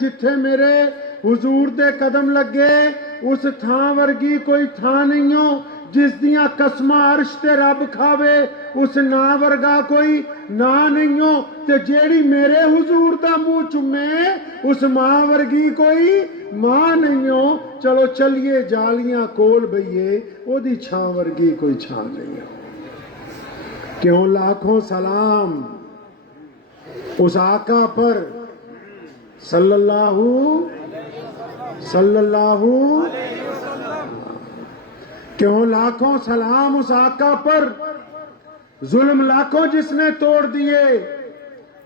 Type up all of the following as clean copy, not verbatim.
जिथे मेरे हुजूर दे कदम लगे उस थां वर्गी कोई थां नहीं हो, जिस दियां कसमां अर्श ते रब खावे उस ना वर्गा कोई ना नहीं हो, ते जेड़ी मेरे हुजूर दा मुंह चुमे उस मां वर्गी कोई मां नहीं हो। चलो चलिए जालियां कोल बइए ओदी छां वर्गी कोई छां नहीं हो। क्यों लाखों सलाम उस आका पर सल्लल्लाहु क्यों लाखों सलाम उस आका पर, जुल्म लाखों जिसने तोड़ दिए,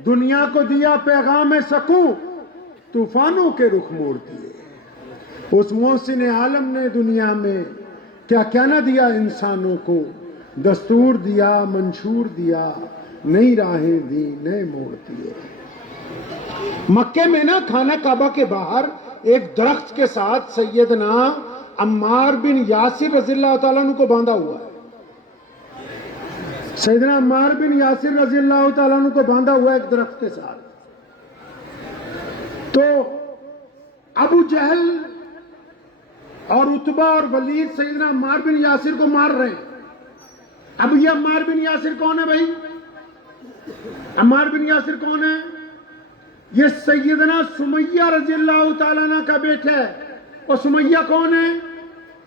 दुनिया को दिया पैगाम सकूं, तूफानों के रुख मोड़ दिए। उस मोहसिन आलम ने दुनिया में क्या क्या न दिया इंसानों को, दस्तूर दिया, मंशूर दिया, नई राहें दी, नए मोड़ दिए। मक्के में ना खाना काबा के बाहर एक दरख्त के साथ सैयदना अम्मार बिन यासिर रज़ियल्लाहु ताला अन्हु को बांधा हुआ है। सैयदना अम्मार बिन यासिर रज़ियल्लाहु ताला अन्हु को बांधा हुआ है एक दरख्त के साथ। तो अबू जहल और उतबा और वलीद सैयदना अम्मार बिन यासिर को मार रहे हैं। अब ये अम्मार बिन यासिर कौन है भाई? अम्मार बिन यासिर कौन है? ये सैयदना सुमैया रज़ियल्लाहु ताला अन्हा का बेटा है। और सुमैया कौन है?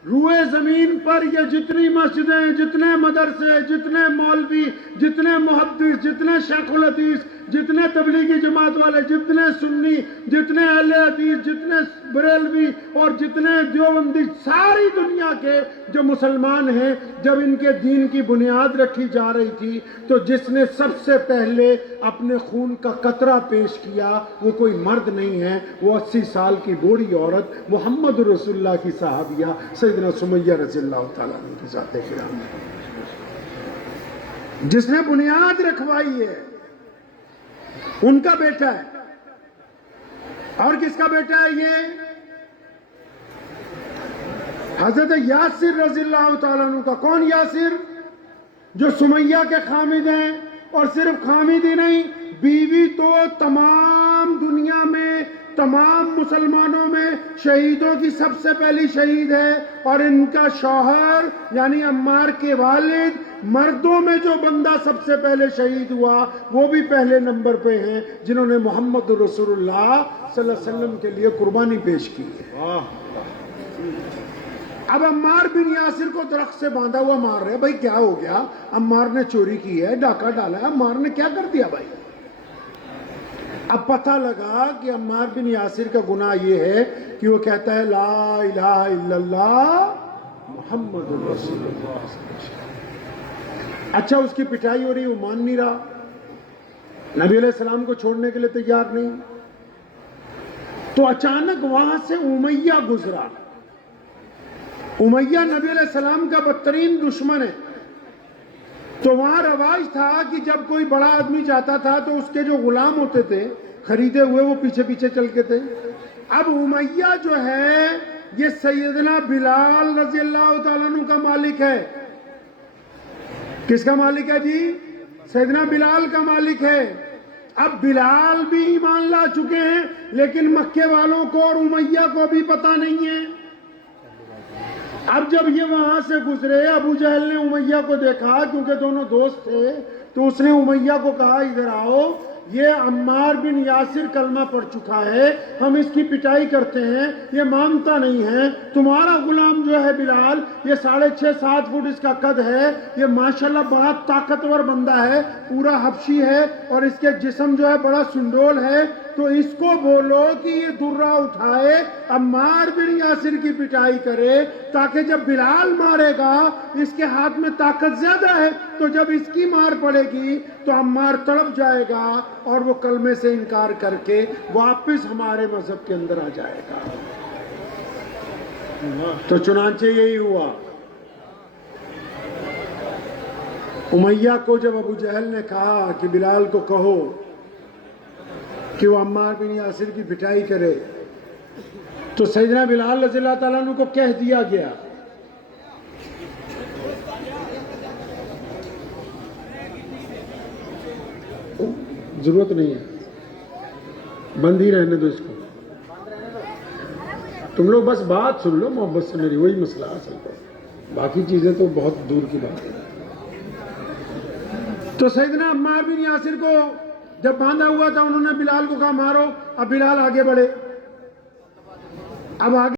रूए जमीन पर ये जितनी मस्जिदें, जितने मदरसे, जितने मौलवी, जितने मुहद्दिस, जितने शेखुल हदीस, जितने तबलीगी जमात वाले, जितने सुन्नी, जितने अहले हदीस, जितने बरेलवी और जितने देवबंदी, सारी दुनिया के जो मुसलमान हैं, जब इनके दीन की बुनियाद रखी जा रही थी तो जिसने सबसे पहले अपने खून का कतरा पेश किया वो कोई मर्द नहीं है, वो 80 साल की बूढ़ी औरत मोहम्मद रसूलुल्लाह की सहाबिया सैयदना सुमैया रज़ियल्लाहु ताला अन्हा की ज़ाते किराम, जिसने बुनियाद रखवाई है, उनका बेटा है। और किसका बेटा है ये? हजरत यासिर रज़ियल्लाहु ताला अन्हु का। कौन यासिर? जो सुमैया के खामिद हैं, और सिर्फ खामिद ही नहीं, बीवी तो तमाम दुनिया में, तमाम मुसलमानों में शहीदों की सबसे पहली शहीद है। और इनका शौहर यानी अम्मार के वालिद, मर्दों में जो बंदा सबसे पहले शहीद हुआ वो भी पहले नंबर पे हैं, जिन्होंने मोहम्मद रसूलुल्लाह सल्लल्लाहु अलैहि वसल्लम के लिए कुर्बानी पेश की है। अब अम्मार बिन यासिर को दरख्त से बांधा हुआ मार रहे। भाई क्या हो गया? अम्मार ने चोरी की है, डाका डाला है, अम्मार ने क्या कर दिया भाई? अब पता लगा कि अम्मार बिन यासिर का गुनाह ये है कि वो कहता है ला इलाहा इल्लल्लाह मुहम्मदुर रसूलुल्लाह। अच्छा, उसकी पिटाई हो रही, वो मान नहीं रहा, नबी अलैहि सलाम को छोड़ने के लिए तैयार नहीं। तो अचानक वहां से उमैया गुजरा। उमैया नबी अलैहि सलाम का बदतरीन दुश्मन है। तो वहां रवाज था कि जब कोई बड़ा आदमी जाता था तो उसके जो गुलाम होते थे खरीदे हुए, वो पीछे पीछे चल के थे। अब उमैया जो है ये सैयदना बिलाल रज़ियल्लाहु ताला अन्हु का मालिक है। किसका मालिक है जी? सैयदना बिलाल का मालिक है। अब बिलाल भी ईमान ला चुके हैं, लेकिन मक्के वालों को और उमैया को भी पता नहीं है। अब जब ये वहां से गुजरे, अबू जहल ने उमैया को देखा, क्योंकि दोनों दोस्त थे, तो उसने उमैया को कहा इधर आओ, ये अम्मार बिन यासिर कलमा पढ़ चुका है, हम इसकी पिटाई करते हैं, ये मानता नहीं है। तुम्हारा गुलाम जो है बिलाल, ये 6.5-7 फुट इसका कद है, ये माशाल्लाह बड़ा ताकतवर बंदा है, पूरा हबशी है, और इसके जिस्म जो है बड़ा सुंडोल है। तो इसको बोलो कि ये दुर्रा उठाए, अम्मार बिन यासिर की पिटाई करे, ताकि जब बिलाल मारेगा इसके हाथ में ताकत ज्यादा है, तो जब इसकी मार पड़ेगी तो अम्मार तड़प जाएगा और वो कलमे से इनकार करके वापस हमारे मजहब के अंदर आ जाएगा। तो चुनांचे यही हुआ। उमैया को जब अबू जहल ने कहा कि बिलाल को कहो कि वो अम्मार बिन यासिर की पिटाई करे, तो सैयदना बिलाल रज़ियल्लाहु ताला अन्हु को कह दिया गया जरूरत नहीं है, बंद ही रहने दो इसको। تم لوگ بس بات سن لو محبت سے میری، وہی مسئلہ اصل پر، باقی چیزیں تو بہت دور کی بات ہے۔ تو سیدنا عمار بن یاسر کو جب باندھا ہوا تھا انہوں نے بلال کو کہا مارو، اب بلال آگے بڑھے، اب آگے